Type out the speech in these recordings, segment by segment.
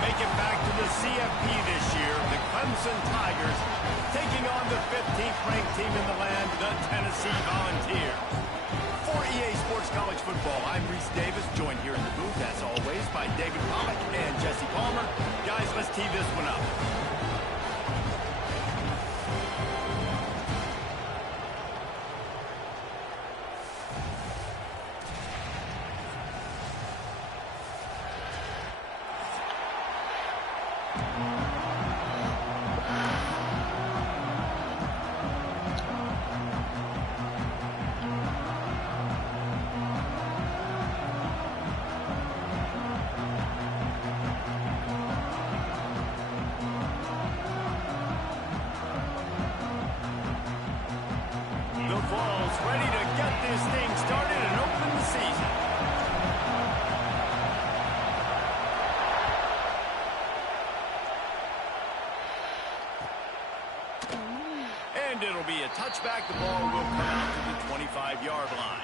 make it back to the CFB this year. The Clemson Tigers taking on the 15th ranked team in the land, the Tennessee Volunteers. For EA Sports College Football, I'm Reese Davis, joined here in the booth, as always, by David Pollack and Jesse Palmer. Guys, let's tee this one up. Ready to get this thing started and open the season. And it'll be a touchback. The ball will come out to the 25-yard line.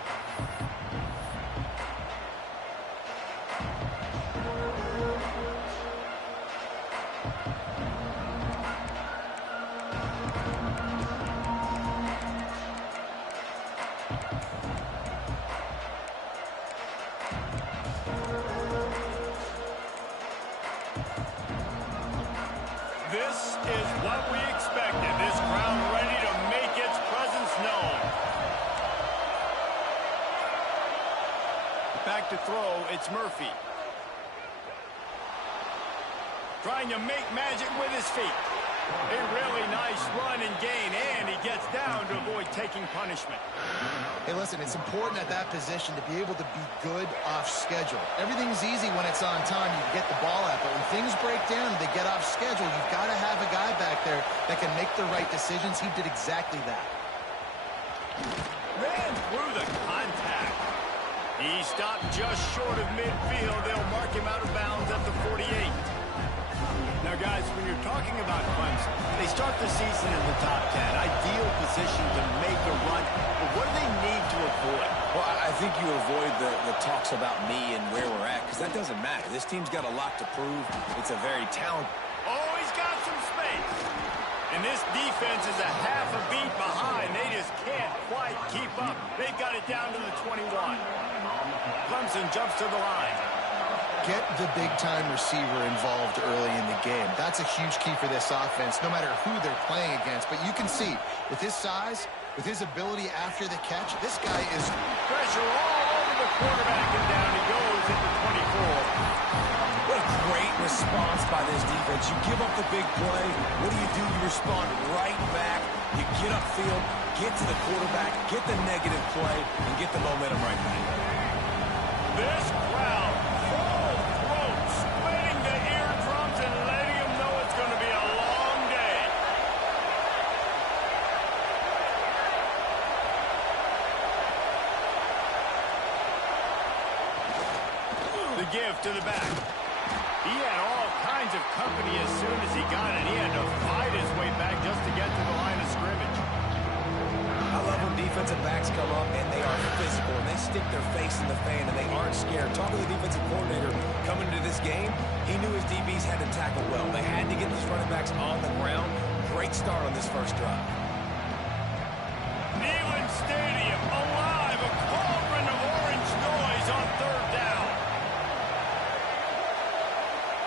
This is what we expected. This crowd ready to make its presence known. Back to throw, it's Murphy. Trying to make magic with his feet. A really nice run and gain, and he gets down to avoid taking punishment. Hey, listen, it's important at that position to be able to be good off schedule. Everything's easy when it's on time. You can get the ball out, but when things break down and they get off schedule, you've got to have a guy back there that can make the right decisions. He did exactly that. Ran through the contact. He stopped just short of midfield. They'll mark him out of bounds at the 48. Now, guys, when you're talking about Clemson, they start the season in the top 10. Ideal position to make a run. But what do they need to avoid? Well, I think you avoid the talks about me and where we're at, because that doesn't matter. This team's got a lot to prove. It's a very talented... Oh, he's got some space. And this defense is a half a beat behind. They just can't quite keep up. They've got it down to the 21. Clemson jumps to the line. Get the big-time receiver involved early in the game. That's a huge key for this offense, no matter who they're playing against. But you can see, with his size, with his ability after the catch, this guy is... Pressure all over the quarterback, and down he goes at the 24. What a great response by this defense. You give up the big play. What do? You respond right back. You get upfield, get to the quarterback, get the negative play, and get the momentum right back. This crowd, full throat, splitting the eardrums and letting them know it's going to be a long day. The give to the back. He had all kinds of company as soon as he got it. He had to fight his way back just to get to the line of scrimmage. I love when defensive backs come up and they are physical and they stick their face in the fan and they aren't scared. Talk to the defensive coordinator coming into this game. He knew his DBs had to tackle well. They had to get these running backs on the ground. Great start on this first drive. Neyland Stadium alive, a cauldron of orange noise on third down.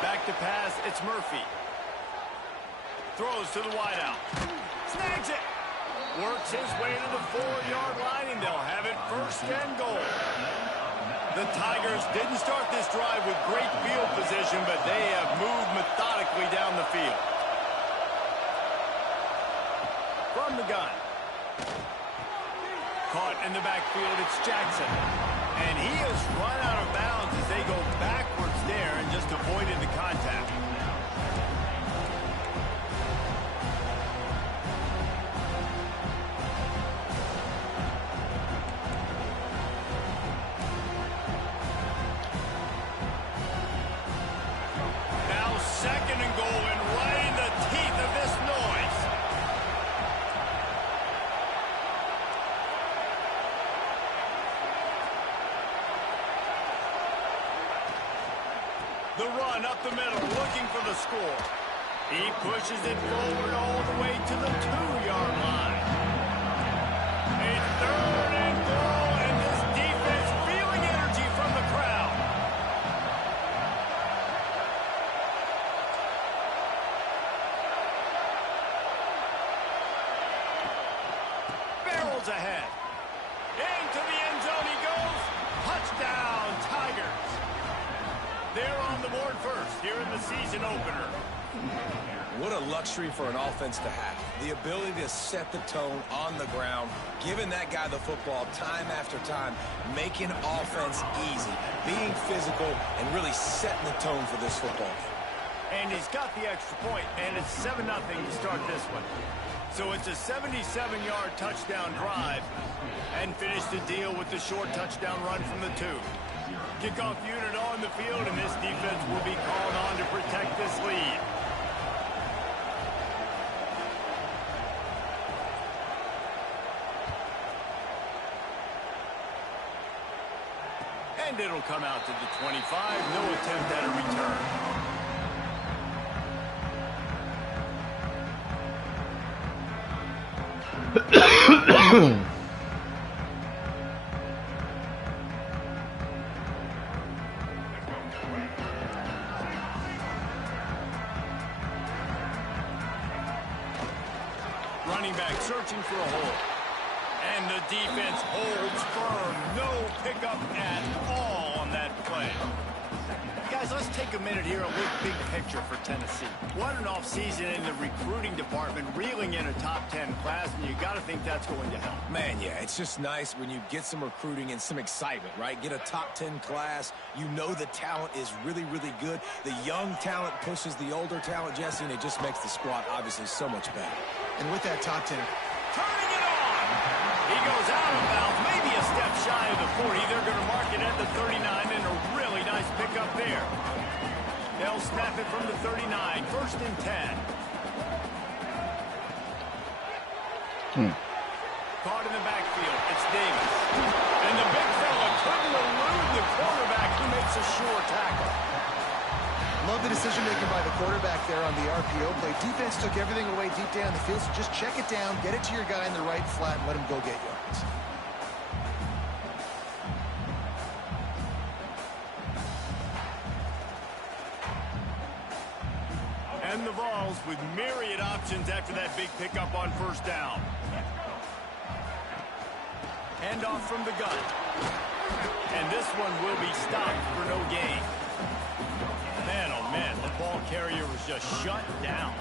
Back to pass, it's Murphy. Throws to the wideout. Snags it. Works his way to the 4-yard line, and they'll have it first and goal. The Tigers didn't start this drive with great field position, but they have moved methodically down the field. From the gun. Caught in the backfield, it's Jackson. And he has run out of bounds as they go backwards there and just avoided the contact. Now second and goal, and right in the teeth of this noise. The run run up the middle, looking for the score. He pushes it forward all the way to the 2-yard line. A 3rd and goal, and this defense feeling energy from the crowd. Barrels ahead. Into the end zone he goes. Touchdown, Tigers. They're on the board first here in the season opener. What a luxury for an offense to have. The ability to set the tone on the ground, giving that guy the football time after time, making offense easy, being physical, and really setting the tone for this football game. And he's got the extra point, and it's 7-0 to start this one. So it's a 77-yard touchdown drive, and finish the deal with the short touchdown run from the 2. Kickoff unit on the field, and this defense will be called on to protect this lead. And it'll come out to the 25. No attempt at a return. Running back searching for a hole. And the defense holds firm. No pickup at all on that play. Guys, let's take a minute here and look big picture for Tennessee. What an offseason in the recruiting department, reeling in a top 10 class, and you got to think that's going to help. Man, yeah, it's just nice when you get some recruiting and some excitement, right? Get a top 10 class. You know the talent is really, really good. The young talent pushes the older talent, Jesse, and it just makes the squad obviously so much better. And with that top 10... Turning it on! He goes out of bounds, maybe a step shy of the 40. They're going to mark it at the 39, and a really nice pickup there. They'll snap it from the 39, 1st and 10. Caught in the backfield, it's Davis. And the big fella couldn't elude the quarterback who makes a sure tackle. Love the decision-making by the quarterback there on the RPO play. Defense took everything away deep down the field, so just check it down, get it to your guy in the right flat, and let him go get yards. And the Vols with myriad options after that big pickup on 1st down. Hand off from the gun. And this one will be stopped for no gain. Man, oh man, the ball carrier was just shut down.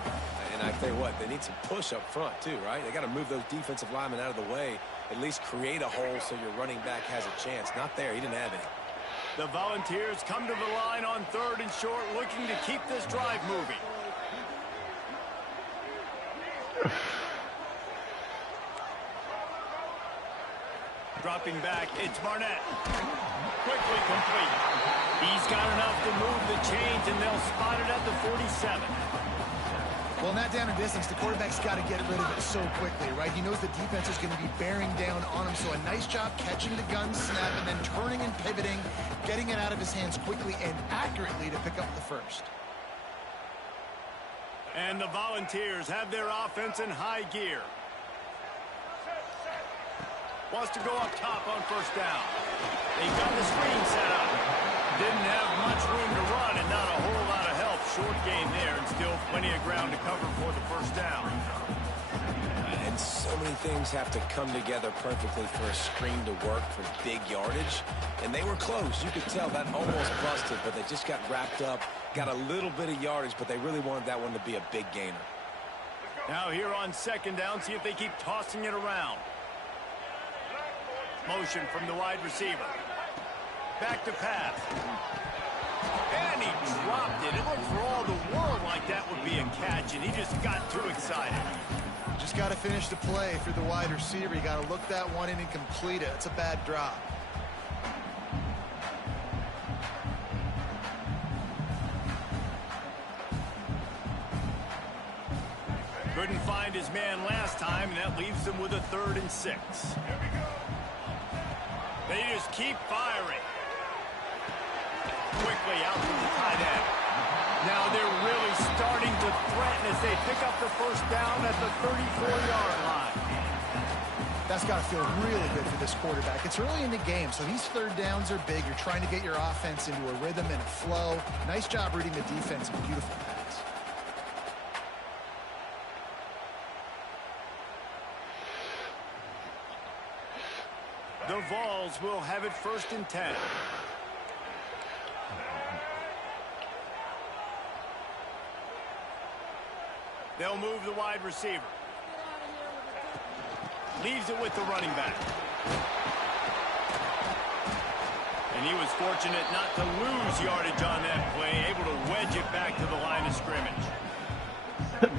And I tell you what, they need some push up front too, right? They got to move those defensive linemen out of the way, at least create a hole so your running back has a chance. Not there, he didn't have any. The Volunteers come to the line on 3rd and short, looking to keep this drive moving. Dropping back, it's Barnett. Quickly complete. He's got enough to move the chains, and they'll spot it at the 47. Well, in that down and distance, the quarterback's got to get rid of it so quickly, right? He knows the defense is going to be bearing down on him, so a nice job catching the gun snap and then turning and pivoting, getting it out of his hands quickly and accurately to pick up the 1st. And the Volunteers have their offense in high gear. Wants to go up top on 1st down. They got the screen set up. Didn't have much room to run and not a whole lot of help. Short gain there and still plenty of ground to cover for the 1st down. And so many things have to come together perfectly for a screen to work for big yardage. And they were close. You could tell that almost busted, but they just got wrapped up, got a little bit of yardage, but they really wanted that one to be a big gainer. Now here on 2nd down, see if they keep tossing it around. Motion from the wide receiver. Back to pass. And he dropped it. It looked for all the world like that would be a catch, and he just got too excited. Just got to finish the play for the wide receiver. You got to look that one in and complete it. It's a bad drop. Couldn't find his man last time, and that leaves him with a 3rd and 6. They just keep firing. Quickly out to the tight end. Now they're really starting to threaten as they pick up the first down at the 34-yard line. That's got to feel really good for this quarterback. It's early in the game, so these third downs are big. You're trying to get your offense into a rhythm and a flow. Nice job reading the defense. Beautiful pass. The Vols will have it 1st and 10. They'll move the wide receiver. Leaves it with the running back. And he was fortunate not to lose yardage on that play, able to wedge it back to the line of scrimmage.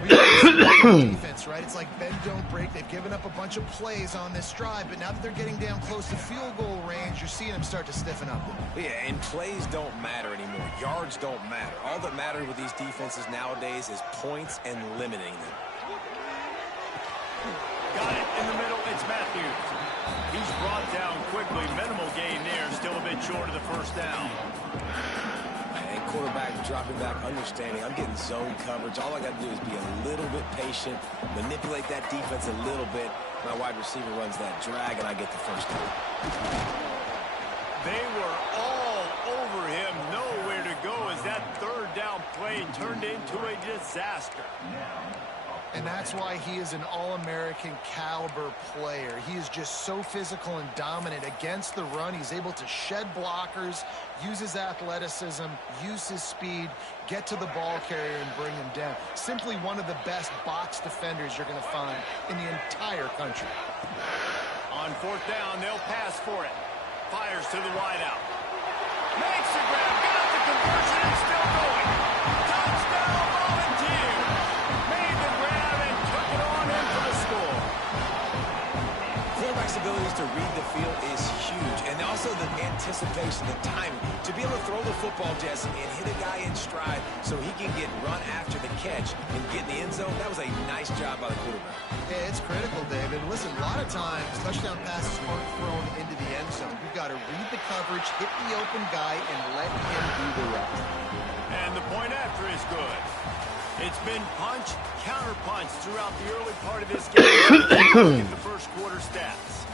Defense, right? It's like bend, don't break. They've given up a bunch of plays on this drive, but now that they're getting down close to field goal range, you're seeing them start to stiffen up. Yeah, and plays don't matter anymore. Yards don't matter. All that matters with these defenses nowadays is points and limiting them. Got it in the middle. It's Matthews. He's brought down quickly. Minimal gain there. Still a bit short of the first down. And quarterback dropping back, understanding I'm getting zone coverage. All I got to do is be a little bit patient, manipulate that defense a little bit. My wide receiver runs that drag, and I get the first down. They were all over him. Nowhere to go as that third down play turned into a disaster. And that's why he is an All-American caliber player. He is just so physical and dominant against the run. He's able to shed blockers, use his athleticism, use his speed, get to the ball carrier and bring him down. Simply one of the best box defenders you're going to find in the entire country. On 4th down, they'll pass for it. Fires to the wideout. Makes the grab, got the conversion, and still going. Touchdown, Volunteer. Made the grab and took it on in for the score. Quarterback's abilities to read the field is huge, and also the anticipation, the timing, to be able to throw the football, Jesse, and hit a guy in stride so he can get run after the catch and get in the end zone. That was a nice job by the quarterback. Yeah, it's critical, David. Listen, a lot of times, touchdown passes aren't thrown into the end zone. You've got to read the coverage, hit the open guy, and let him do the rest. And the point after is good. It's been punch, counter-punch throughout the early part of this game. Look at the first quarter stats.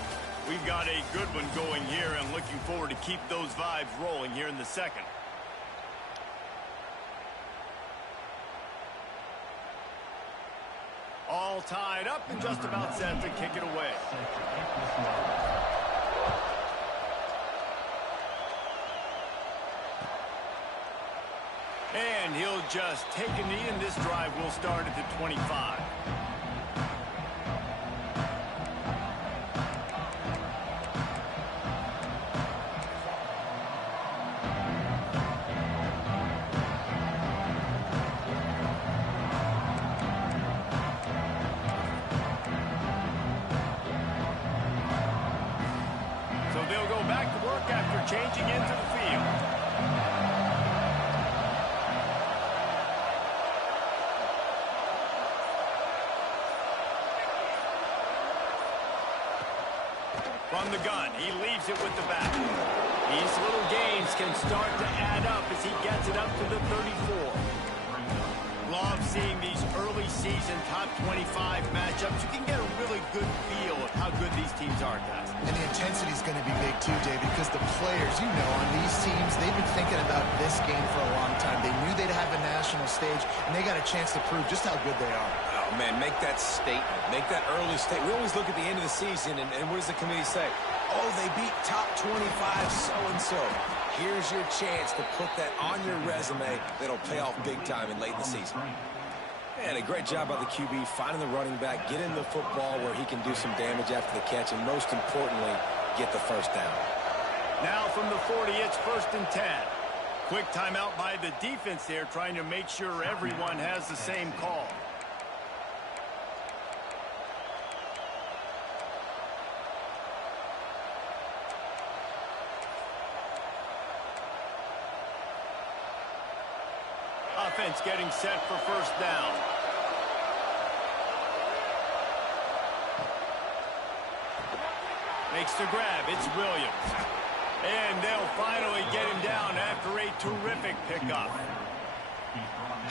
We've got a good one going here and looking forward to keep those vibes rolling here in the second. All tied up and just about set to kick it away. And he'll just take a knee, and this drive will start at the 25. So they'll go back to work after changing into the field. From the gun, he leaves it with the back. These little gains can start to add up as he gets it up to the 34. Love seeing these early season top 25 matchups. You can get a really good feel of how good these teams are, guys. And the intensity is going to be big too, David, because the players, you know, on these teams, they've been thinking about this game for a long time. They knew they'd have a national stage, and they got a chance to prove just how good they are. Oh, man, make that statement. Make that early statement. We always look at the end of the season, and what does the committee say? Oh, they beat top 25 so-and-so. Here's your chance to put that on your resume that'll pay off big time in late in the season. And a great job by the QB, finding the running back, getting the football where he can do some damage after the catch, and most importantly, get the first down. Now from the 40, it's 1st and 10. Quick timeout by the defense there, trying to make sure everyone has the same call. Offense getting set for first down. Makes the grab. It's Williams. And they'll finally get him down after a terrific pickup.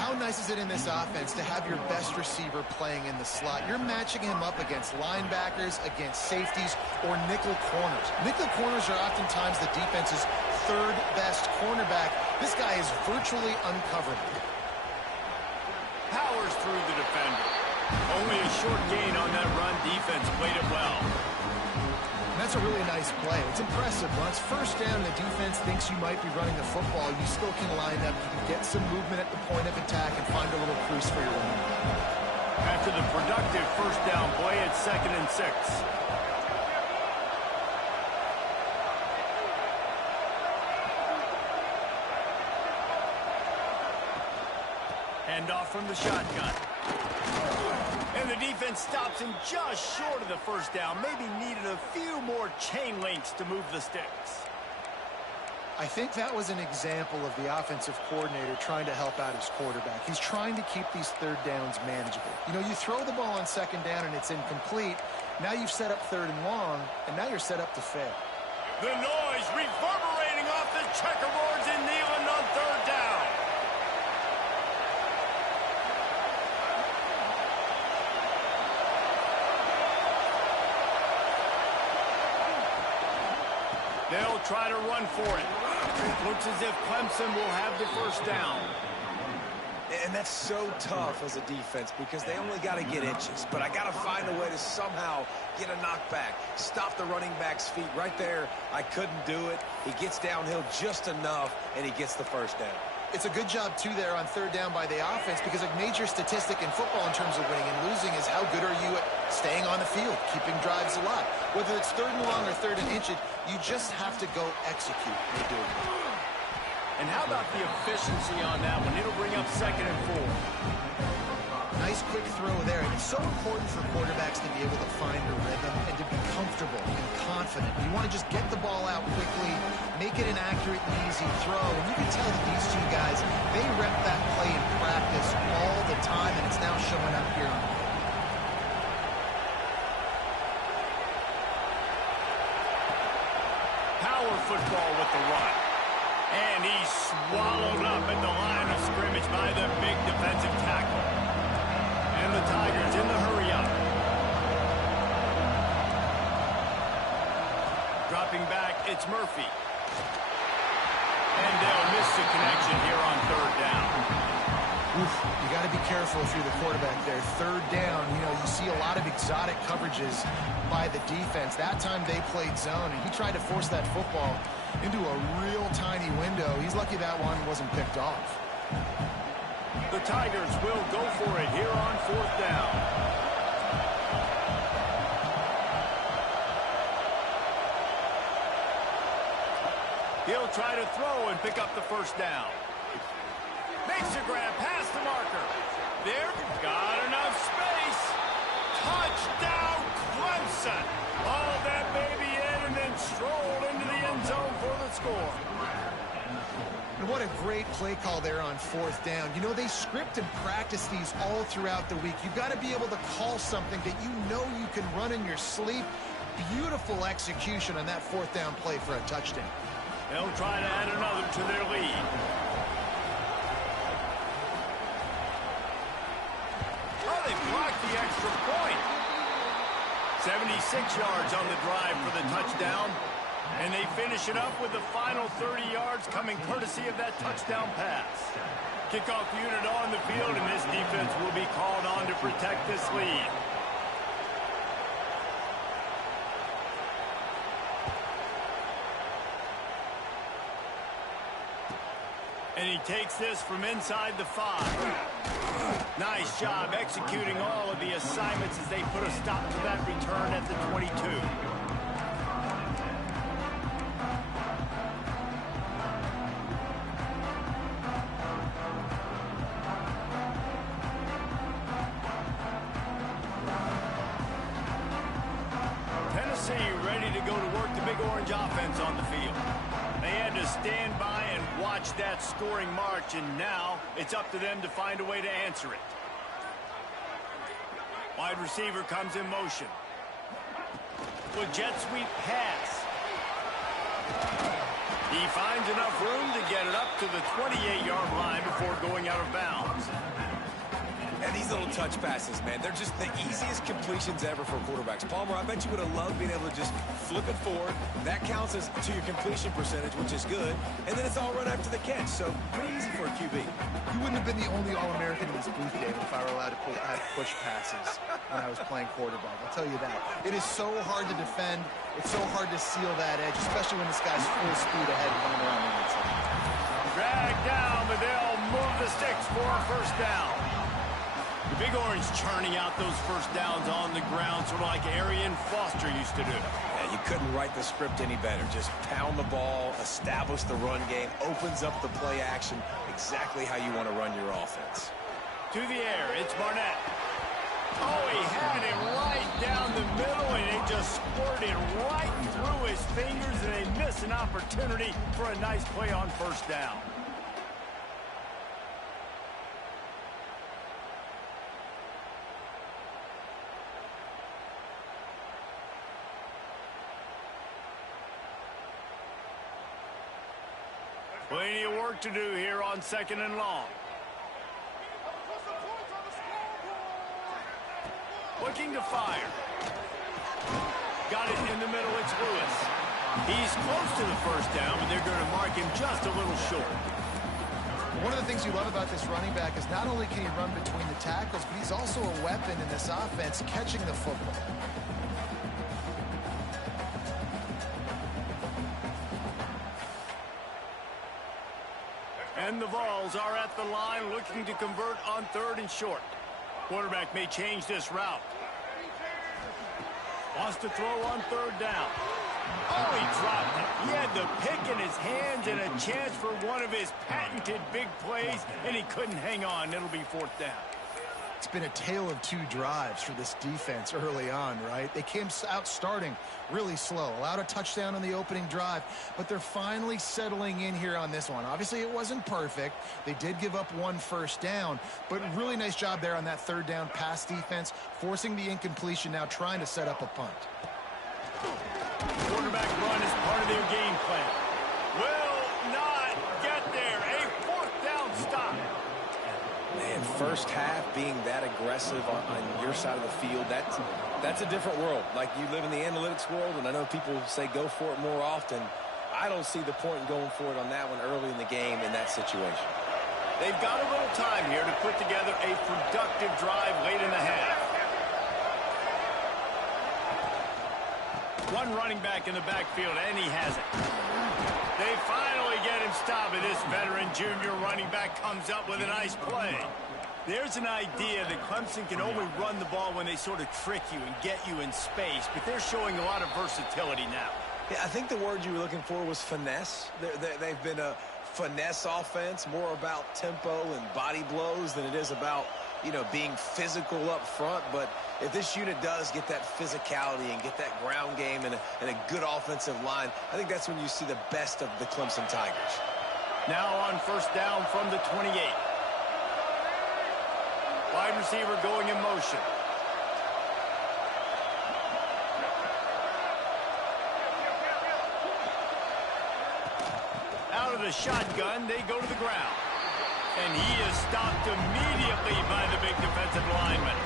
How nice is it in this offense to have your best receiver playing in the slot? You're matching him up against linebackers, against safeties, or nickel corners. Nickel corners are oftentimes the defense's third best cornerback. This guy is virtually uncoverable. Powers through the defender. Only a short gain on that run. Defense played it well. That's a really nice play. It's impressive. Once first down, the defense thinks you might be running the football. You still can line up. You can get some movement at the point of attack and find a little crease for your run. After the productive first down play, it's 2nd and 6. Handoff from the shotgun. And the defense stops him just short of the first down. Maybe needed a few more chain links to move the sticks. I think that was an example of the offensive coordinator trying to help out his quarterback. He's trying to keep these third downs manageable. You know, you throw the ball on 2nd down and it's incomplete. Now you've set up 3rd and long, and now you're set up to fail. The noise reverberating off the checkerboards in Neyland on 3rd down. They'll try to run for it. Looks as if Clemson will have the first down. And that's so tough as a defense because they only got to get inches. But I got to find a way to somehow get a knockback, stop the running back's feet right there. I couldn't do it. He gets downhill just enough, and he gets the first down. It's a good job, too, there on 3rd down by the offense because a major statistic in football in terms of winning and losing is how good are you at staying on the field, keeping drives alive. Whether it's 3rd and long or 3rd and inches, you just have to go execute. They do it. And how about the efficiency on that one? It'll bring up 2nd and 4. Nice quick throw there. And it's so important for quarterbacks to be able to find a rhythm and to be comfortable and confident. You want to just get the ball out quickly, make it an accurate and easy throw. And you can tell that these two guys, they rep that play in practice all the time, and it's now showing up here on the field. Power football with the run. And he's swallowed up at the line of scrimmage by the big defensive tackle. And the Tigers in the hurry up. Dropping back, it's Murphy. And they'll miss the connection here on 3rd down. Oof, you got to be careful if you're the quarterback there. 3rd down, you know, you see a lot of exotic coverages by the defense. That time they played zone, and he tried to force that football into a real tiny window. He's lucky that one wasn't picked off. The Tigers will go for it here on 4th down. He'll try to throw and pick up the first down. Makes a grab past the marker. There, got enough space. Touchdown, Clemson. Haul that baby in and then stroll into the end zone for the score. And what a great play call there on 4th down. You know, they script and practice these all throughout the week. You've got to be able to call something that you know you can run in your sleep. Beautiful execution on that 4th down play for a touchdown. They'll try to add another to their lead. Oh, they blocked the extra point. 76 yards on the drive for the touchdown. And they finish it up with the final 30 yards coming courtesy of that touchdown pass. Kickoff unit on the field, and this defense will be called on to protect this lead. And he takes this from inside the 5. Nice job executing all of the assignments as they put a stop to that return at the 22. Tennessee ready to go to work the big orange offense on the field. They had to stand by and watch that scoring march, and now it's up to them to find a way to answer it. Wide receiver comes in motion. With jet sweep pass. He finds enough room to get it up to the 28-yard line before going out of bounds. And these little touch passes, man, they're just the easiest completions ever for quarterbacks. Palmer, I bet you would have loved being able to just flip it forward. That counts as to your completion percentage, which is good. And then it's all run after the catch, so pretty easy for a QB. You wouldn't have been the only All-American in this booth, David, if I were allowed to push passes when I was playing quarterback. I'll tell you that. It is so hard to defend. It's so hard to seal that edge, especially when this guy's full speed ahead coming around the inside. Dragged down, but they'll move the sticks for a first down. The Big Orange churning out those first downs on the ground, sort of like Arian Foster used to do. Yeah, you couldn't write the script any better. Just pound the ball, establish the run game, opens up the play action, exactly how you want to run your offense. To the air, it's Barnett. Oh, he had it right down the middle, and it just squirted right through his fingers, and they miss an opportunity for a nice play on first down. Plenty of work to do here on 2nd and long. Looking to fire. Got it in the middle, it's Lewis. He's close to the first down, but they're going to mark him just a little short. One of the things you love about this running back is not only can he run between the tackles, but he's also a weapon in this offense, catching the football. And the Vols are at the line looking to convert on 3rd and short. Quarterback may change this route. Wants to throw on 3rd down. Oh, he dropped it. He had the pick in his hands and a chance for one of his patented big plays, and he couldn't hang on. It'll be 4th down. It's been a tale of 2 drives for this defense early on, right? They came out starting really slow, allowed a touchdown on the opening drive, but they're finally settling in here on this one. Obviously, it wasn't perfect. They did give up 1 first down, but really nice job there on that 3rd down pass defense, forcing the incompletion, now trying to set up a punt. Quarterback run is part of their game plan. Will not get there. A 4th down stop. Man, first half being that aggressive on your side of the field, that's a different world. Like, you live in the analytics world, and I know people say go for it more often. I don't see the point in going for it on that one early in the game in that situation. They've got a little time here to put together a productive drive late in the half. One running back in the backfield, and he has it. They finally get him stopped, and this veteran junior running back comes up with a nice play. There's an idea that Clemson can only run the ball when they sort of trick you and get you in space, but they're showing a lot of versatility now. Yeah, I think the word you were looking for was finesse. They've been a finesse offense, more about tempo and body blows than it is about, you know, being physical up front. But if this unit does get that physicality and get that ground game and a good offensive line, I think that's when you see the best of the Clemson Tigers. Now on first down from the 28. Wide receiver going in motion. Out of the shotgun, they go to the ground. And he is stopped immediately by the big defensive lineman.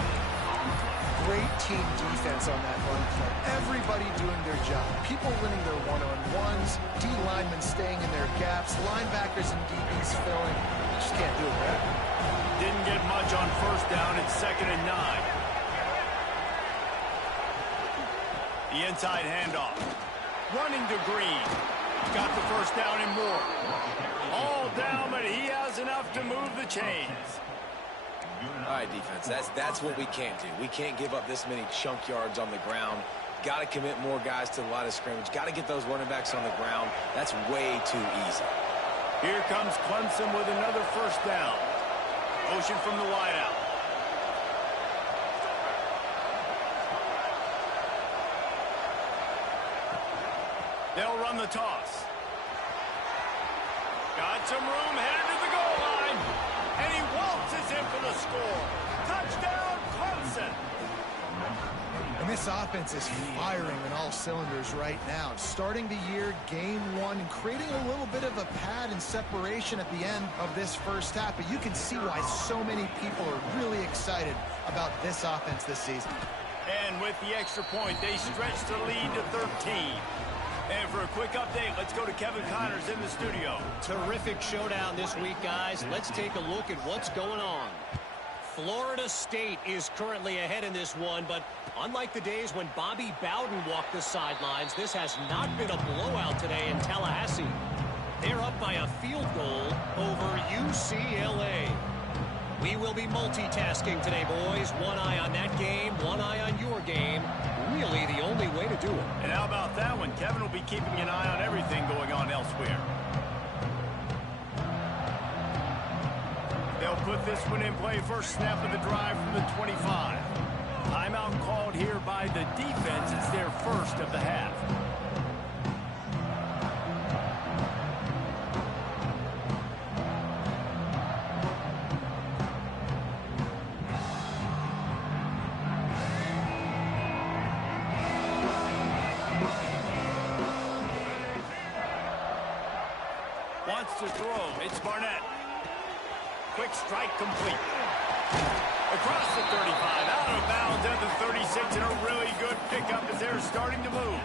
Great team defense on that run play. Everybody doing their job. People winning their one-on-ones, D linemen staying in their gaps, linebackers and DBs filling. You just can't do it, right? Didn't get much on first down. It's 2nd and 9. The inside handoff. Running to Green. Got the first down and more. All down, but he has enough to move the chains. All right, defense, that's what we can't do. We can't give up this many chunk yards on the ground. Got to commit more guys to the line of scrimmage. Got to get those running backs on the ground. That's way too easy. Here comes Clemson with another first down. Motion from the wideout. They'll run the toss. Got some room, headed to the goal line. And he waltzes in for the score. Touchdown, Clemson. And This offense is firing on all cylinders right now. Starting the year, game one, and creating a little bit of a pad and separation at the end of this first half. But you can see why so many people are really excited about this offense this season. And with the extra point, they stretch the lead to 13. And for a quick update, let's go to Kevin Connors in the studio. Terrific showdown this week, guys. Let's take a look at what's going on. Florida State is currently ahead in this one, but unlike the days when Bobby Bowden walked the sidelines, this has not been a blowout today in Tallahassee. They're up by a field goal over UCLA. We will be multitasking today, boys. One eye on that game, one eye on your game. Really the only way to do it. And how about that one? Kevin will be keeping an eye on everything going on elsewhere. They'll put this one in play. First snap of the drive from the 25. Timeout called here by the defense. It's their first of the half. Wants to throw. It's Barnett. Quick strike complete. Across the 35, out of bounds at the 36, and a really good pickup as they're starting to move.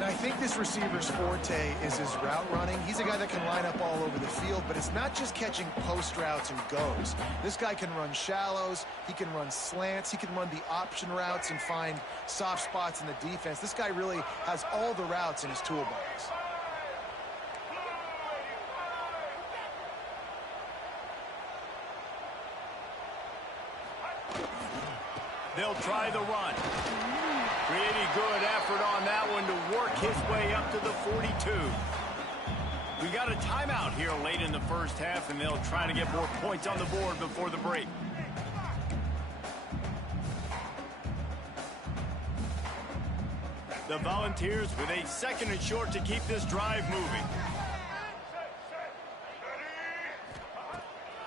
Now, I think this receiver's forte is his route running. He's a guy that can line up all over the field, but it's not just catching post routes and goes. This guy can run shallows, he can run slants, he can run the option routes and find soft spots in the defense. This guy really has all the routes in his toolbox. They'll try the run. Pretty good effort on that one to work his way up to the 42. We got a timeout here late in the first half, and they'll try to get more points on the board before the break. The Volunteers with a second and short to keep this drive moving.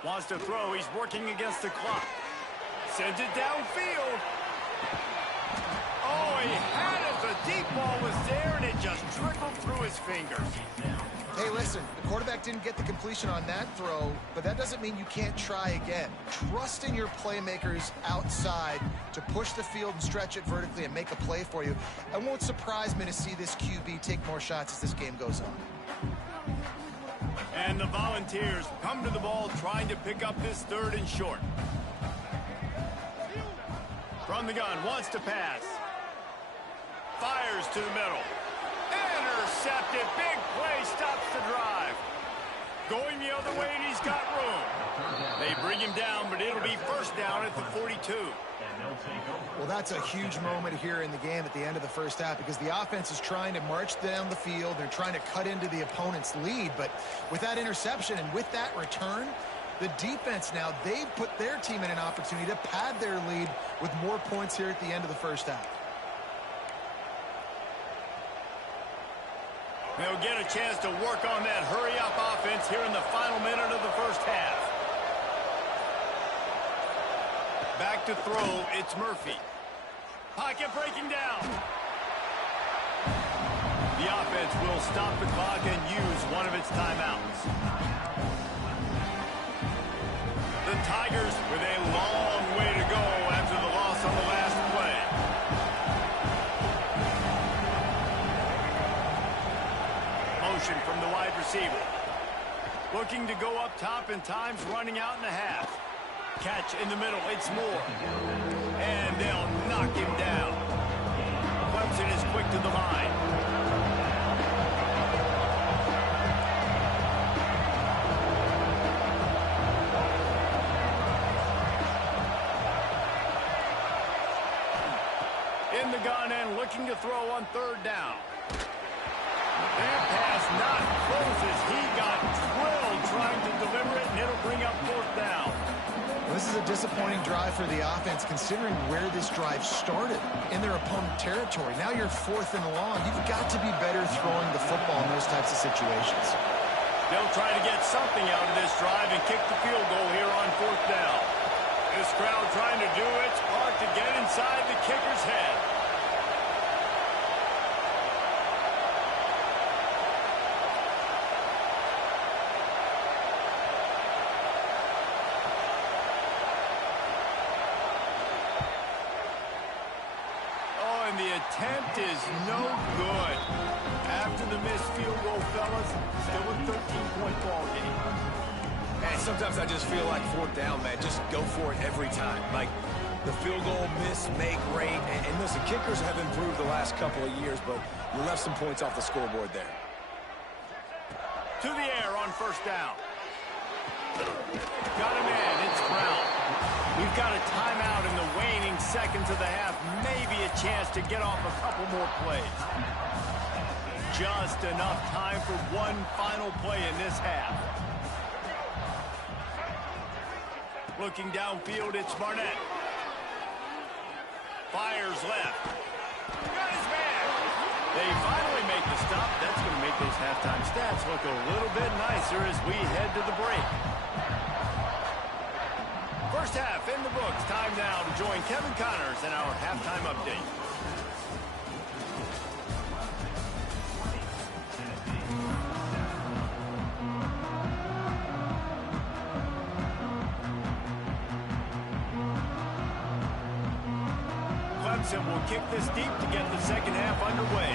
Wants to throw. He's working against the clock. Sends it downfield. Oh, he had it. The deep ball was there, and it just trickled through his fingers. Hey, listen, the quarterback didn't get the completion on that throw, but that doesn't mean you can't try again. Trust in your playmakers outside to push the field and stretch it vertically and make a play for you. It won't surprise me to see this QB take more shots as this game goes on. And the Volunteers come to the ball trying to pick up this third and short. From the gun, wants to pass. Fires to the middle. Intercepted. Big play, stops the drive. Going the other way, and he's got room. They bring him down, but it'll be first down at the 42. Well, that's a huge moment here in the game at the end of the first half because the offense is trying to march down the field. They're trying to cut into the opponent's lead, but with that interception and with that return, the defense now, they've put their team in an opportunity to pad their lead with more points here at the end of the first half. They'll get a chance to work on that hurry-up offense here in the final minute of the first half. Back to throw, it's Murphy. Pocket breaking down. The offense will stop the clock and use one of its timeouts. The Tigers with a long way to go after the loss on the last play. Motion from the wide receiver. Looking to go up top, and time's running out in the half. Catch in the middle, it's Moore. And they'll knock him down. Clemson is quick to the line. In the gun and looking to throw on third down. That pass not close as he got drilled trying to deliver it, and it'll bring up fourth down. Well, this is a disappointing drive for the offense considering where this drive started in their opponent territory. Now you're fourth and long. You've got to be better throwing the football in those types of situations. They'll try to get something out of this drive and kick the field goal here on fourth down. This This crowd trying to do its part to get inside the kicker's head. Oh, and the attempt is no good. After the missed field goal, fellas, still a 13-point ball game. And sometimes I just feel like fourth down, man, just go for it every time. Like the field goal miss, make rate. And listen, kickers have improved the last couple of years, but you left some points off the scoreboard there. To the air on first down. Got him in. It's Brown. We've got a timeout in the waning seconds of the half. Maybe a chance to get off a couple more plays. Just enough time for one final play in this half. Looking downfield, it's Barnett. Fires left. Got his man. They finally make the stop. That's going to make those halftime stats look a little bit nicer as we head to the break. First half in the books. Time now to join Kevin Connors in our halftime update. Clemson will kick this deep to get the second half underway.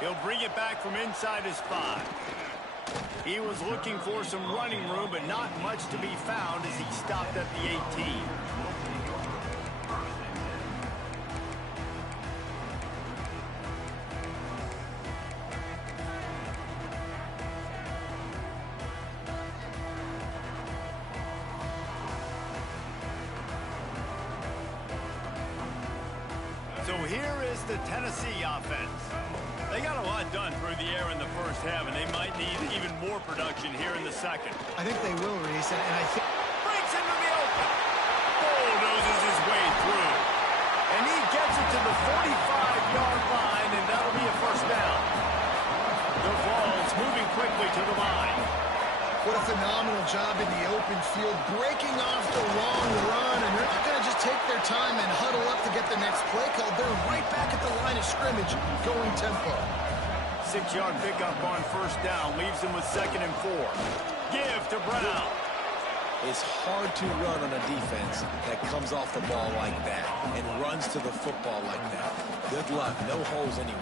He'll bring it back from inside his 5. He was looking for some running room, but not much to be found as he stopped at the 18. So here is the Tennessee offense. They got a lot done through the air in the first half, and they might need even more production here in the second. I think they will, Reese, and I think... Breaks into the open. Bulldozes his way through. And he gets it to the 45-yard line, and that'll be a first down. The Vols moving quickly to the line. What a phenomenal job in the open field, breaking off the long run, and they're not going to just take their time and huddle up to get the next play call. They're right back at the line of scrimmage, going tempo. 6-yard pickup on first down, leaves him with 2nd and 4. Give to Brown. It's hard to run on a defense that comes off the ball like that and runs to the football like that. Good luck, no holes anywhere.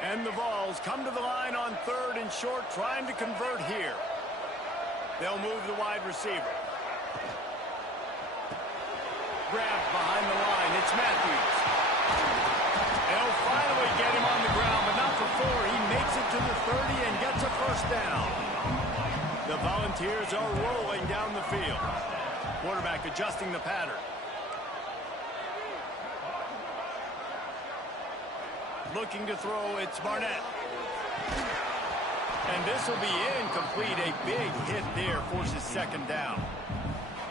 And the Vols come to the line on 3rd and short, trying to convert here. They'll move the wide receiver. Grabbed behind the line. It's Matthews. They'll finally get him on the ground, but not before he makes it to the 30 and gets a first down. The Volunteers are rolling down the field. Quarterback adjusting the pattern. Looking to throw, it's Barnett. And this will be incomplete. A big hit there forces 2nd down.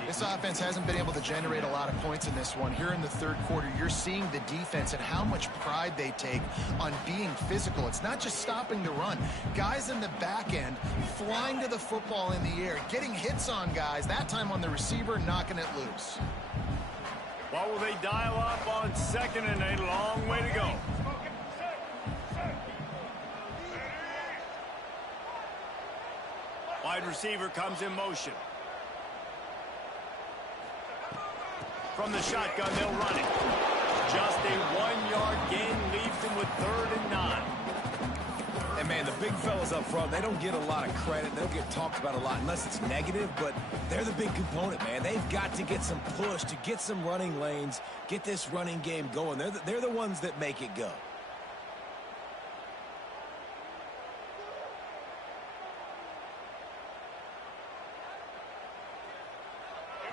This offense hasn't been able to generate a lot of points in this one. Here in the 3rd quarter, you're seeing the defense and how much pride they take on being physical. It's not just stopping the run. Guys in the back end flying to the football in the air, getting hits on guys, that time on the receiver, knocking it loose. What will they dial up on 2nd and a long way to go? Wide receiver comes in motion. From the shotgun, they'll run it. Just a 1-yard gain leaves them with 3rd and 9. And, man, the big fellas up front, they don't get a lot of credit. They don't get talked about a lot unless it's negative, but they're the big component, man. They've got to get some push to get some running lanes, get this running game going. They're the ones that make it go.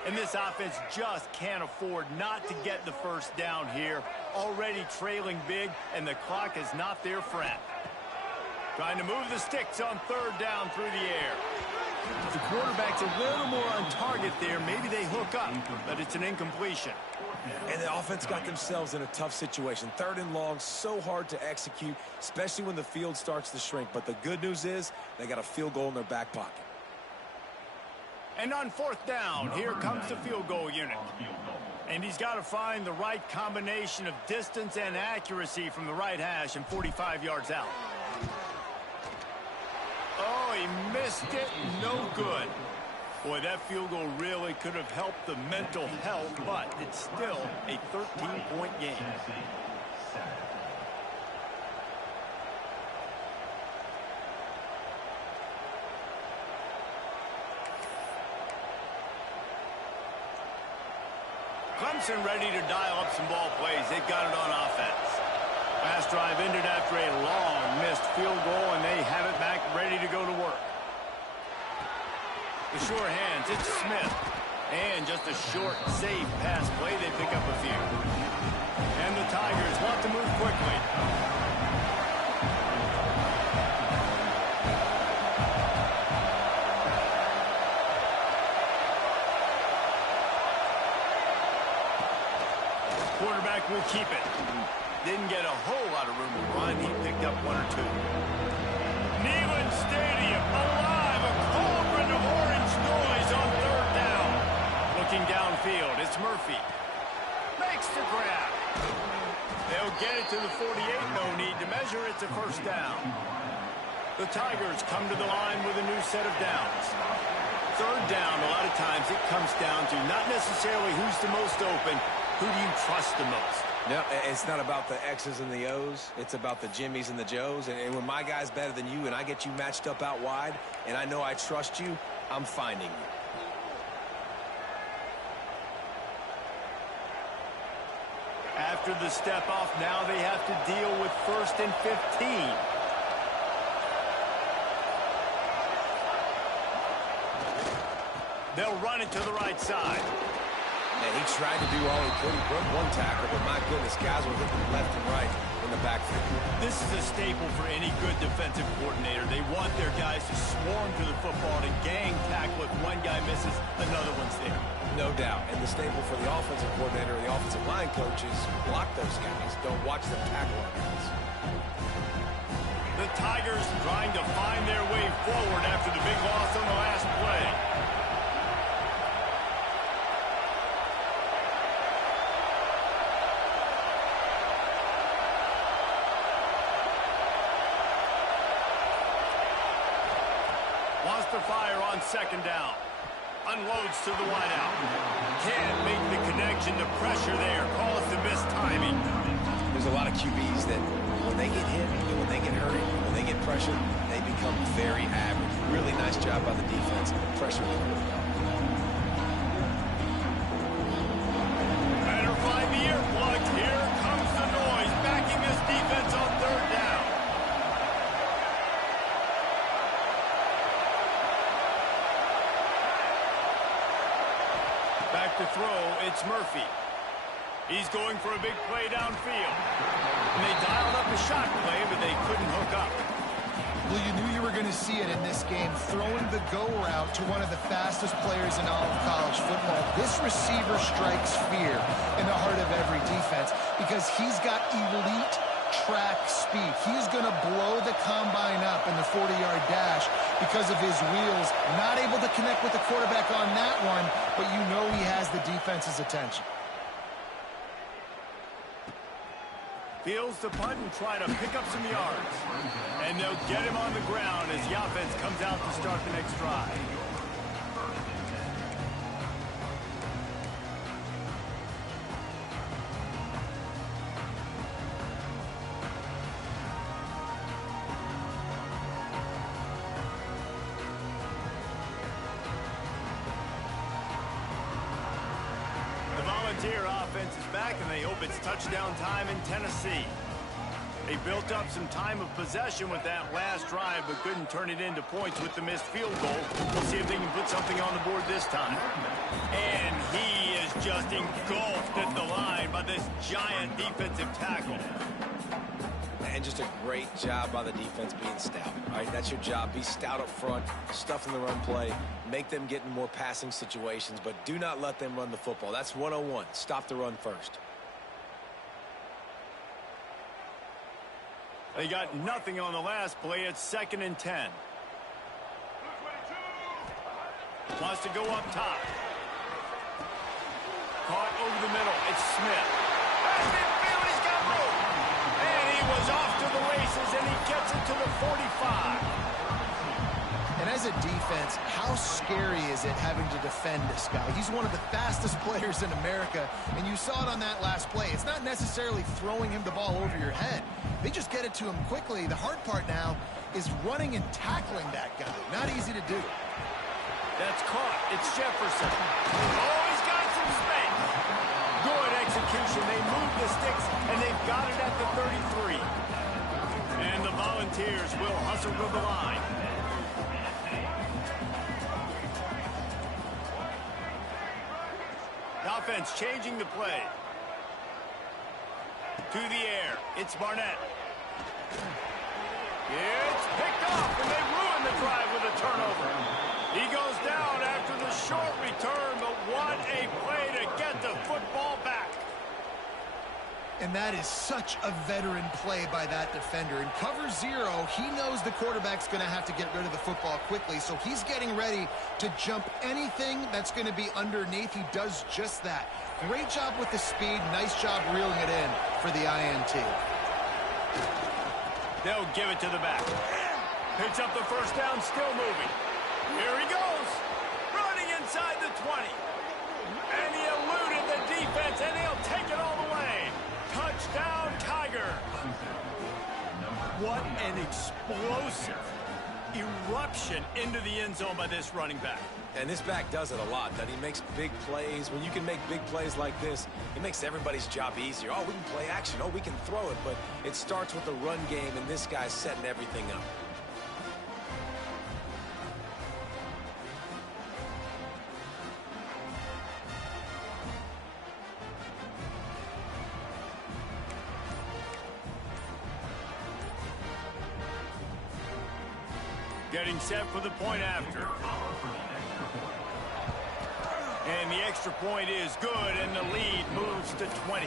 And this offense just can't afford not to get the first down here. Already trailing big, and the clock is not their friend. Trying to move the sticks on third down through the air. The quarterback's a little more on target there. Maybe they hook up, but it's an incompletion. And the offense got themselves in a tough situation. Third and long, so hard to execute, especially when the field starts to shrink. But the good news is they got a field goal in their back pocket. And on fourth down, here comes the field goal unit. And he's got to find the right combination of distance and accuracy from the right hash and 45 yards out. Oh, he missed it. No good. Boy, that field goal really could have helped the mental health, but it's still a 13-point game. Clemson ready to dial up some ball plays. They've got it on offense. Last drive ended after a long missed field goal, and they have it back ready to go to work. The sure hands, it's Smith. And just a short, safe pass play. They pick up a few. And the Tigers want to move quickly. Quarterback will keep it. Didn't get a whole lot of room to run. He picked up one or two. Neyland Stadium alive. A cauldron of orange noise on third down. Looking downfield, it's Murphy. Makes the grab. They'll get it to the 48. No need to measure. It's a first down. The Tigers come to the line with a new set of downs. Third down, a lot of times it comes down to not necessarily who's the most open. Who do you trust the most? No, it's not about the X's and the O's. It's about the Jimmies and the Joes. And when my guy's better than you and I get you matched up out wide and I know I trust you, I'm finding you. After the step off, now they have to deal with 1st and 15. They'll run it to the right side. And he tried to do all he could. He broke one tackle, but my goodness, guys were hitting left and right in the backfield. This is a staple for any good defensive coordinator. They want their guys to swarm to the football to gang tackle. If one guy misses, another one's there. No doubt. And the staple for the offensive coordinator or the offensive line coaches, block those guys. Don't watch them tackle our guys. The Tigers trying to find their way forward after the big loss on the last play. Wants to fire on second down. Unloads to the wideout. Can't make the connection. The pressure there caused the missed timing. There's a lot of QBs that when they get hit, and when they get hurt, when they get pressured, they become very average. Really nice job by the defense. Pressure. Better find the earplugs. Here comes the noise. Backing this defense on third down. Back to throw, it's Murphy. He's going for a big play downfield. And they dialed up a shot play, but they couldn't hook up. Well, you knew you were going to see it in this game, throwing the go route to one of the fastest players in all of college football. This receiver strikes fear in the heart of every defense because he's got elite track speed. He's going to blow the combine up in the 40-yard dash because of his wheels. Not able to connect with the quarterback on that one, but you know he has the defense's attention. Feels the punt and try to pick up some yards. And they'll get him on the ground as the offense comes out to start the next drive. Volunteer offense is back, and they hope it's touchdown time in Tennessee. They built up some time of possession with that last drive, but couldn't turn it into points with the missed field goal. We'll see if they can put something on the board this time. And he is just engulfed at the line by this giant defensive tackle. And just a great job by the defense being stout. All right, that's your job. Be stout up front, stuff in the run play, make them get in more passing situations, but do not let them run the football. That's 101. Stop the run first. They got nothing on the last play. It's 2nd and 10. Wants to go up top. Caught over the middle. It's Smith. Midfield, he's got room. And he was off to the races, and he gets it to the 45. And as a defense, how scary is it having to defend this guy? He's one of the fastest players in America, and you saw it on that last play. It's not necessarily throwing him the ball over your head. They just get it to him quickly. The hard part now is running and tackling that guy. Not easy to do. That's caught. It's Jefferson. Oh, he's got some space. Good execution. They move the sticks, and they've got it at the 33. And the Volunteers will hustle to the line. The offense changing the play. To the air. It's Barnett. It's picked off, and they ruin the drive with a turnover. He goes down after the short return, but what a play to get the football back. And that is such a veteran play by that defender. In cover 0, he knows the quarterback's going to have to get rid of the football quickly, so he's getting ready to jump anything that's going to be underneath. He does just that. Great job with the speed. Nice job reeling it in for the INT. They'll give it to the back. Picks up the first down, still moving. Here he goes. Running inside the 20. And he eluded the defense, and he'll take it all the way. Touchdown, Tigers. What an explosive eruption into the end zone by this running back. And this back does it a lot, that he makes big plays. When you can make big plays like this, it makes everybody's job easier. Oh, we can play action. Oh, we can throw it. But it starts with the run game, and this guy's setting everything up. Getting set for the point after. And the extra point is good, and the lead moves to 20.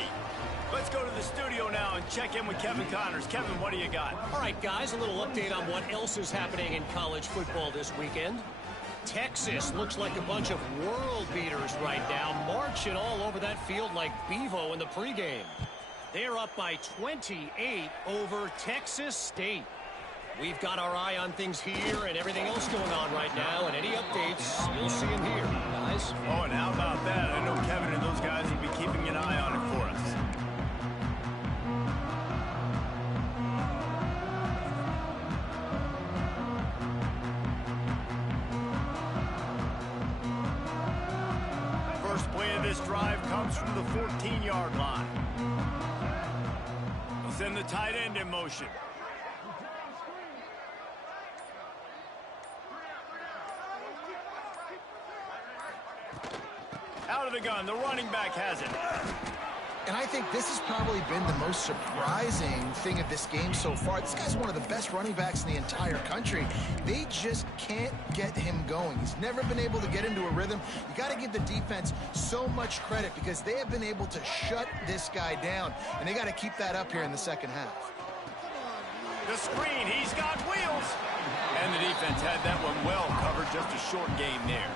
Let's go to the studio now and check in with Kevin Connors. Kevin, what do you got? All right, guys, a little update on what else is happening in college football this weekend. Texas looks like a bunch of world beaters right now, marching all over that field like Bevo in the pregame. They're up by 28 over Texas State. We've got our eye on things here and everything else going on right now, and any updates, you'll see them here, guys. Oh, and how about that? I know Kevin and those guys will be keeping an eye on it for us. First play of this drive comes from the 14-yard line. We'll send the tight end in motion. Out of the gun, the running back has it. And I think this has probably been the most surprising thing of this game so far. This guy's one of the best running backs in the entire country. They just can't get him going. He's never been able to get into a rhythm. You got to give the defense so much credit because they have been able to shut this guy down, and they got to keep that up here in the second half. The screen, he's got wheels. And the defense had that one well covered, just a short game there.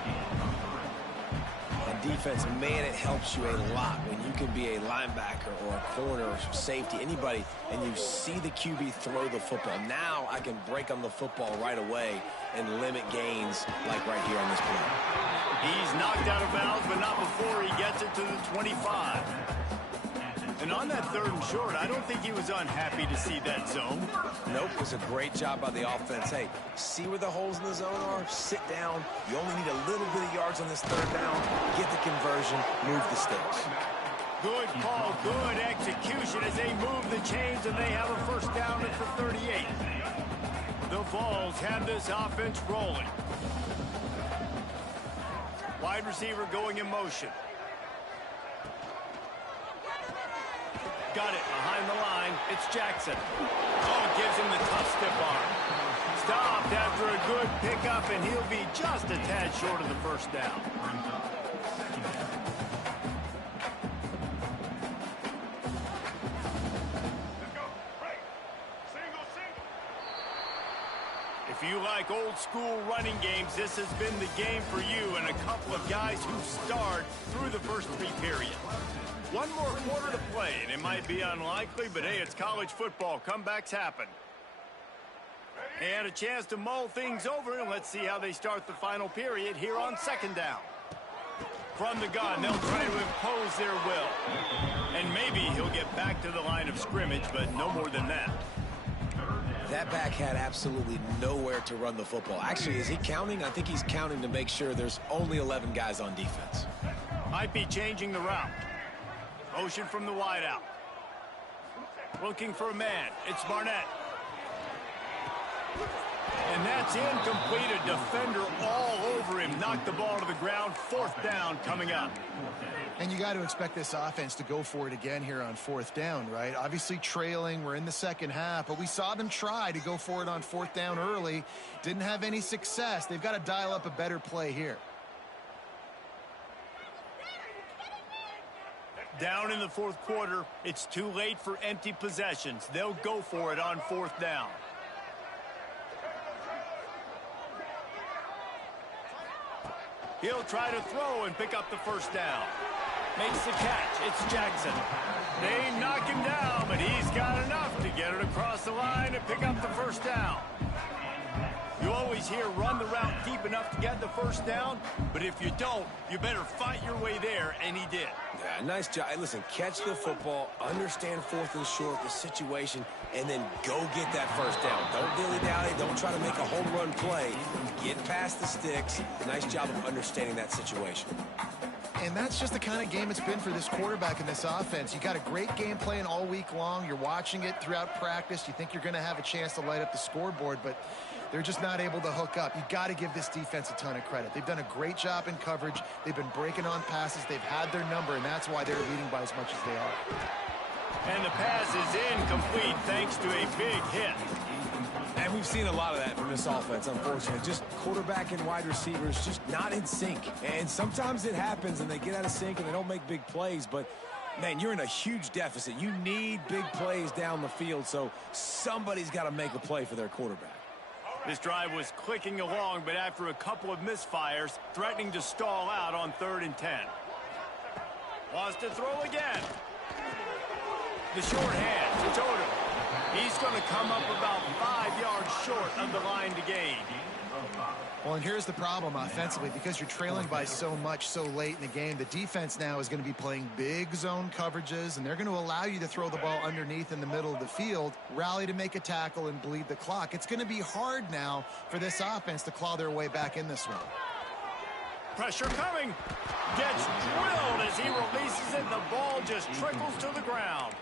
Defense, man, it helps you a lot when you can be a linebacker or a corner or safety, anybody, and you see the QB throw the football. Now I can break on the football right away and limit gains like right here on this play. He's knocked out of bounds, but not before he gets it to the 25. And on that 3rd and short, I don't think he was unhappy to see that zone. Nope, it was a great job by the offense. Hey, see where the holes in the zone are? Sit down. You only need a little bit of yards on this 3rd down. Get the conversion. Move the sticks. Good call, good execution as they move the chains, and they have a first down at the 38. The Vols have this offense rolling. Wide receiver going in motion. Got it behind the line. It's Jackson. Oh, gives him the tough stiff arm. Stopped after a good pickup, and he'll be just a tad short of the first down. If you like old school running games, this has been the game for you and a couple of guys who starred through the first 3 periods. One more quarter to play, and it might be unlikely, but hey, it's college football. Comebacks happen. And a chance to mull things over, and let's see how they start the final period here on second down. From the gun, they'll try to impose their will. And maybe he'll get back to the line of scrimmage, but no more than that. That back had absolutely nowhere to run the football. Actually, is he counting? I think he's counting to make sure there's only 11 guys on defense. Might be changing the route. Motion from the wideout. Looking for a man. It's Barnett. And that's incomplete. A defender all over him. Knocked the ball to the ground. Fourth down coming up. And you got to expect this offense to go for it again here on fourth down, right? Obviously trailing. We're in the second half, but we saw them try to go for it on fourth down early. Didn't have any success. They've got to dial up a better play here. Down in the fourth quarter, it's too late for empty possessions. They'll go for it on fourth down. He'll try to throw and pick up the first down. Makes the catch. It's Jackson. They knock him down, but he's got enough to get it across the line and pick up the first down. You always hear run the route deep enough to get the first down, but if you don't, you better fight your way there, and he did. Yeah, nice job. Hey, listen, catch the football, understand fourth and short, the situation, and then go get that first down. Don't dilly-dally. Don't try to make a home run play. Get past the sticks. Nice job of understanding that situation. And that's just the kind of game it's been for this quarterback in this offense. You got a great game plan all week long. You're watching it throughout practice. You think you're going to have a chance to light up the scoreboard, but they're just not able to hook up. You got to give this defense a ton of credit. They've done a great job in coverage. They've been breaking on passes. They've had their number, and that's why they're leading by as much as they are. And the pass is incomplete thanks to a big hit. And we've seen a lot of that from this offense, unfortunately. Just quarterback and wide receivers just not in sync. And sometimes it happens and they get out of sync and they don't make big plays. But, man, you're in a huge deficit. You need big plays down the field, so somebody's got to make a play for their quarterback. This drive was clicking along, but after a couple of misfires, threatening to stall out on 3rd and 10. Wants to throw again. The short hand, it's Odom. He's going to come up about 5 yards short of the line to gain. Well, and here's the problem offensively. Because you're trailing by so much so late in the game, the defense now is going to be playing big zone coverages, and they're going to allow you to throw the ball underneath in the middle of the field, rally to make a tackle, and bleed the clock. It's going to be hard now for this offense to claw their way back in this one. Pressure coming. Gets drilled as he releases it, and the ball just trickles to the ground.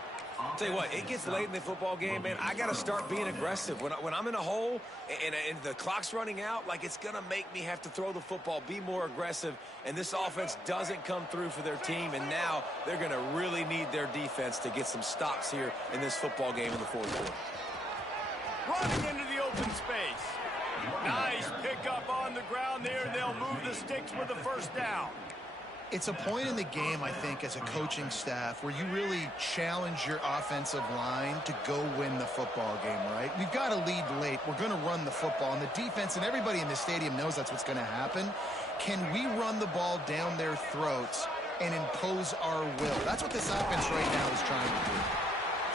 Tell you what, it gets late in the football game, man. I got to start being aggressive. When I'm in a hole and the clock's running out, like, it's going to make me have to throw the football, be more aggressive, and this offense doesn't come through for their team, and now they're going to really need their defense to get some stops here in this football game in the fourth quarter. Running into the open space. Nice pickup on the ground there. They'll move the sticks with the first down. It's a point in the game, I think, as a coaching staff where you really challenge your offensive line to go win the football game, right? We've got to lead late. We're going to run the football. And the defense and everybody in the stadium knows that's what's going to happen. Can we run the ball down their throats and impose our will? That's what this offense right now is trying to do.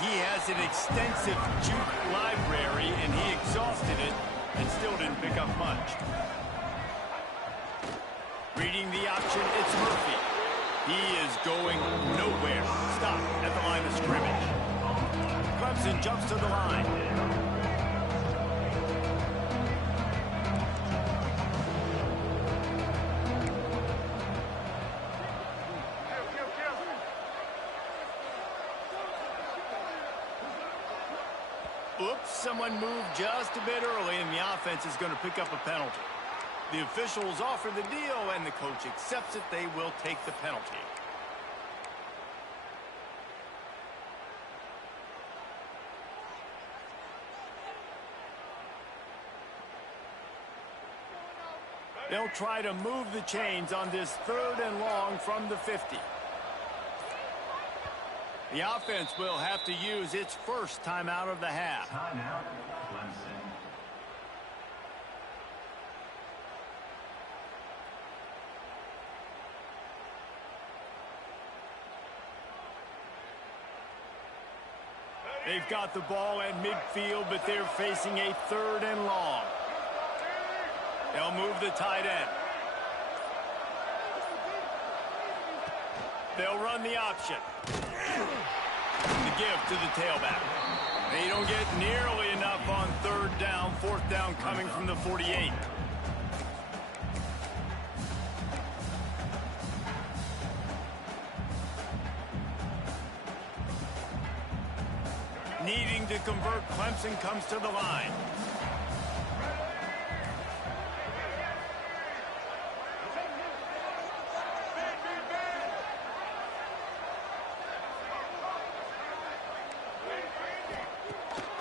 He has an extensive juke library, and he exhausted it and still didn't pick up much. Reading the option, it's Murphy. He is going nowhere. Stop at the line of scrimmage. Clemson jumps to the line. someone move just a bit early, and the offense is going to pick up a penalty. The officials offer the deal, and the coach accepts it. They will take the penalty. They'll try to move the chains on this 3rd and long from the 50. The offense will have to use its first timeout of the half. Timeout, Clemson. They've got the ball at midfield, but they're facing a 3rd and long. They'll move the tight end. They'll run the option. The give to the tailback. They don't get nearly enough on 3rd down. 4th down coming from the 48. Needing to convert, Clemson comes to the line.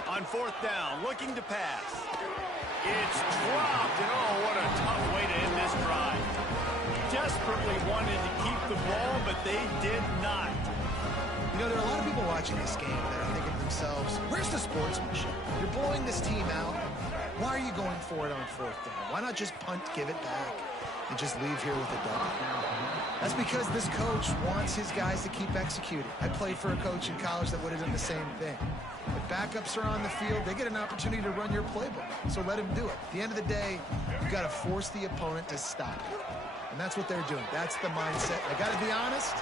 On 4th down, looking to pass. It's dropped, and oh, what a tough way to end this drive. Desperately wanted to keep the ball, but they did not. You know, there are a lot of people watching this game that are thinking to themselves, where's the sportsmanship? You're blowing this team out. Why are you going for it on 4th down? Why not just punt, give it back, and just leave here with a W? That's because this coach wants his guys to keep executing. I played for a coach in college that would have done the same thing. If backups are on the field, they get an opportunity to run your playbook, so let him do it. At the end of the day, you've got to force the opponent to stop it. And that's what they're doing. That's the mindset. I got to be honest,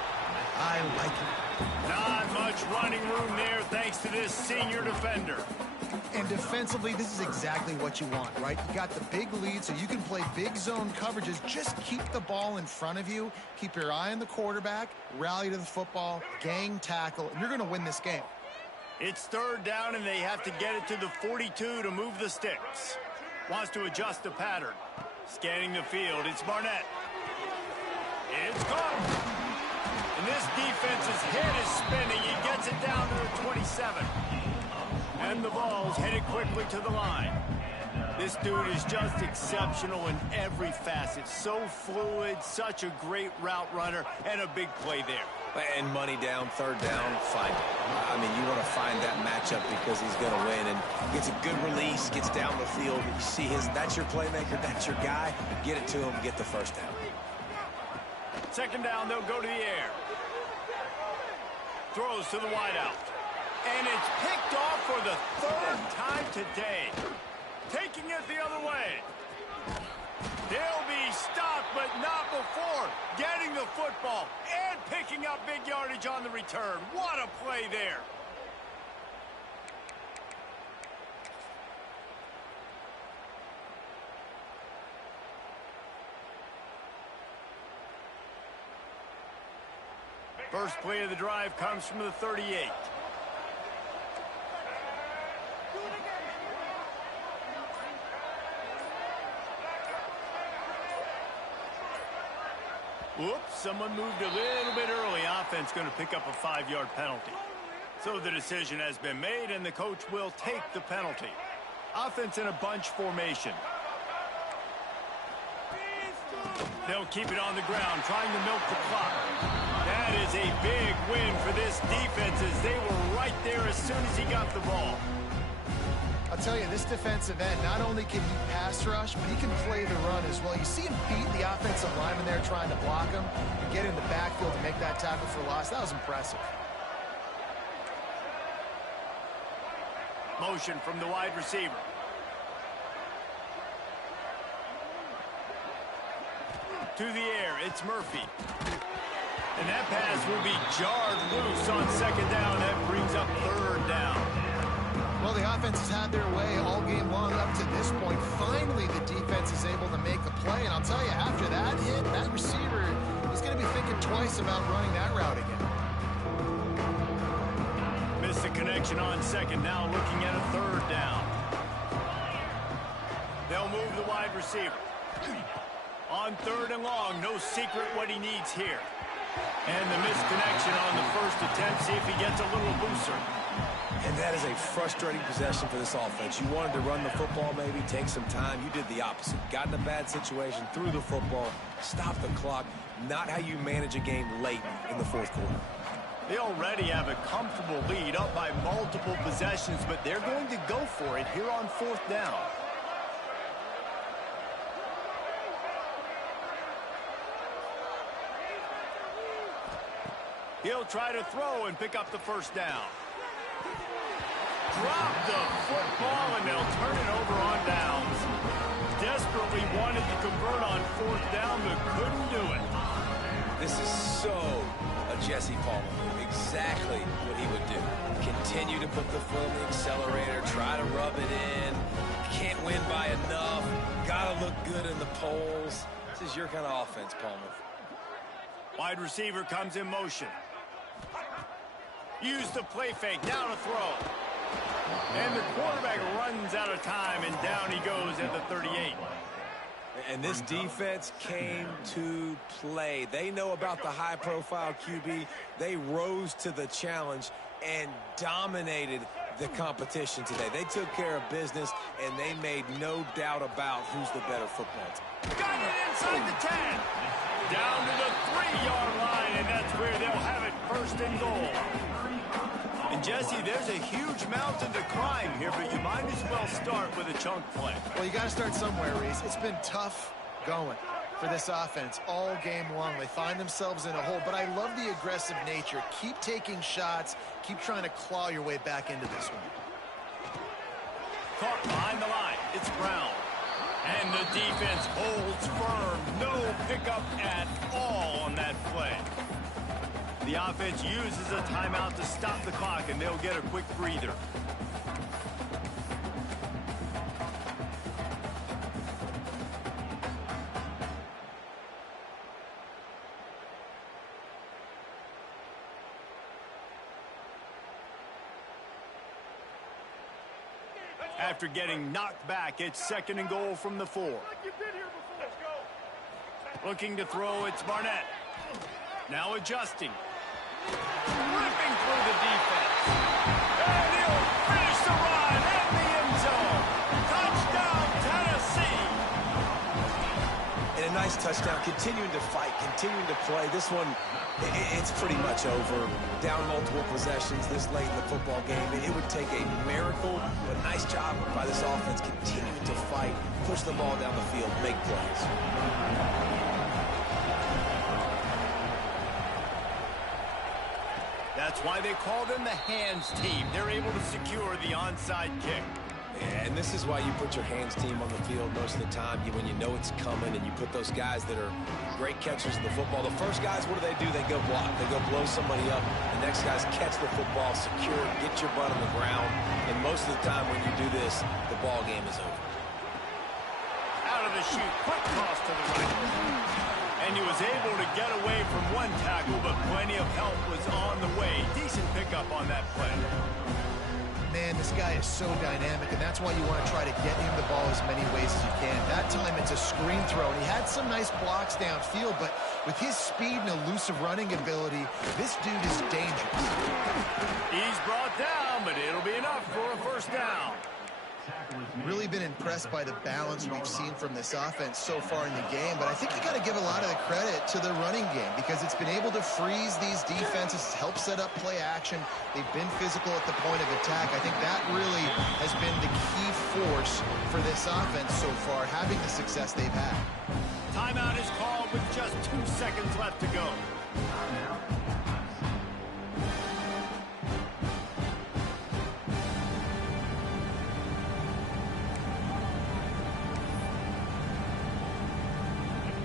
I like it. Not much running room there thanks to this senior defender. And defensively, this is exactly what you want, right? You got the big lead, so you can play big zone coverages. Just keep the ball in front of you. Keep your eye on the quarterback. Rally to the football. Gang tackle. And you're going to win this game. It's 3rd down, and they have to get it to the 42 to move the sticks. Wants to adjust the pattern. Scanning the field, it's Barnett. It's caught. And this defense's head is spinning. He gets it down to the 27. And the ball's headed quickly to the line. This dude is just exceptional in every facet. So fluid, such a great route runner, and a big play there. And money down, 3rd down, find it. I mean, you want to find that matchup because he's going to win. And gets a good release, gets down the field. You see that's your playmaker, that's your guy. Get it to him, get the 1st down. 2nd down, they'll go to the air. Throws to the wideout. And it's picked off for the 3rd time today. Taking it the other way. They'll be stopped, but not before getting the football and picking up big yardage on the return. What a play there. First play of the drive comes from the 38. Whoops, someone moved a little bit early. Offense going to pick up a 5-yard penalty. So the decision has been made, and the coach will take the penalty. Offense in a bunch formation. They'll keep it on the ground, trying to milk the clock. That is a big win for this defense, as they were right there as soon as he got the ball. I'll tell you, this defensive end, not only can he pass rush, but he can play the run as well. You see him beat the offensive lineman there trying to block him and get in the backfield to make that tackle for loss. That was impressive. Motion from the wide receiver. To the air, it's Murphy. And that pass will be jarred loose on 2nd down. That brings up 3rd down. Well, the offense has had their way all game long up to this point. Finally, the defense is able to make a play. And I'll tell you, after that hit, that receiver is going to be thinking twice about running that route again. Missed the connection on 2nd. Now looking at a 3rd down. They'll move the wide receiver. On 3rd and long, no secret what he needs here. And the misconnection on the first attempt. See if he gets a little looser. And that is a frustrating possession for this offense. You wanted to run the football, maybe take some time. You did the opposite. Got in a bad situation, threw the football, stopped the clock. Not how you manage a game late in the 4th quarter. They already have a comfortable lead, up by multiple possessions, but they're going to go for it here on 4th down. He'll try to throw and pick up the first down. Drop the football, and they'll turn it over on downs. Desperately wanted to convert on 4th down, but couldn't do it. This is so a Jesse Palmer move. Exactly what he would do. Continue to put the foot on the accelerator, try to rub it in. Can't win by enough. Gotta look good in the polls. This is your kind of offense, Palmer. Wide receiver comes in motion. Use the play fake, now to throw. And the quarterback runs out of time, and down he goes at the 38. And this defense came to play. They know about the high-profile QB. They rose to the challenge and dominated the competition today. They took care of business, and they made no doubt about who's the better football team. Got it inside the 10. Down to the 3-yard line, and that's where they'll have it, 1st and goal. And Jesse, there's a huge mountain to climb here, but you might as well start with a chunk play. Well, you got to start somewhere, Reese. It's been tough going for this offense all game long. They find themselves in a hole, but I love the aggressive nature. Keep taking shots. Keep trying to claw your way back into this one. Caught behind the line. It's Brown. And the defense holds firm. No pickup at all on that play. The offense uses a timeout to stop the clock, and they'll get a quick breather. After getting knocked back, it's 2nd and goal from the 4. Looking to throw, it's Barnett. Now adjusting. Ripping through the defense. And he'll finish the run in the end zone. Touchdown, Tennessee. And a nice touchdown, continuing to fight, continuing to play. This one, it's pretty much over. Down multiple possessions this late in the football game. It would take a miracle, but nice job by this offense continuing to fight, push the ball down the field, make plays. That's why they call them the hands team. They're able to secure the onside kick. Yeah, and this is why you put your hands team on the field most of the time. When you know it's coming, and you put those guys that are great catchers of the football. The first guys, what do? They go block. They go blow somebody up. The next guys catch the football, secure it, get your butt on the ground. And most of the time when you do this, the ball game is over. Out of the chute, quick toss to the right. And he was able to get away from one tackle, but plenty of help was on the way. Decent pickup on that play. Man, this guy is so dynamic, and that's why you want to try to get him the ball as many ways as you can. That time it's a screen throw, and he had some nice blocks downfield, but with his speed and elusive running ability, this dude is dangerous. He's brought down, but it'll be enough for a 1st down. Really been impressed by the balance we've seen from this offense so far in the game, but I think you got to give a lot of the credit to the running game because it's been able to freeze these defenses, help set up play action. They've been physical at the point of attack. I think that really has been the key force for this offense so far, having the success they've had. Timeout is called with just 2 seconds left to go.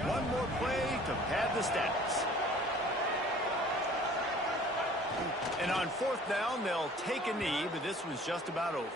One more play to pad the stats. And on 4th down, they'll take a knee, but this was just about over.